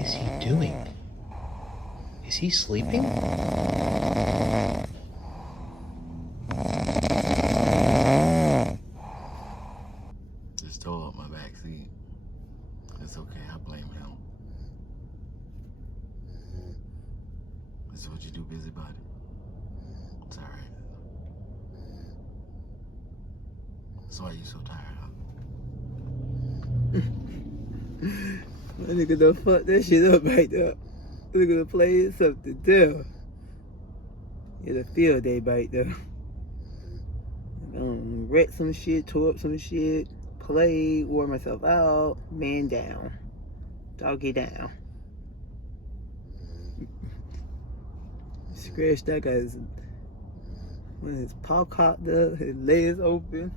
is he doing? Is he sleeping? Just tore up my back seat. It's okay, I blame him. This is what you do, busybody. It's alright. So why you so tired, huh? My nigga done fuck that shit up right there. We're gonna play something there. Get a field day right there. Wreck some shit, tore up some shit, played, wore myself out, man down. Doggy down. Scratched that guy's when his paw cocked up, his legs open.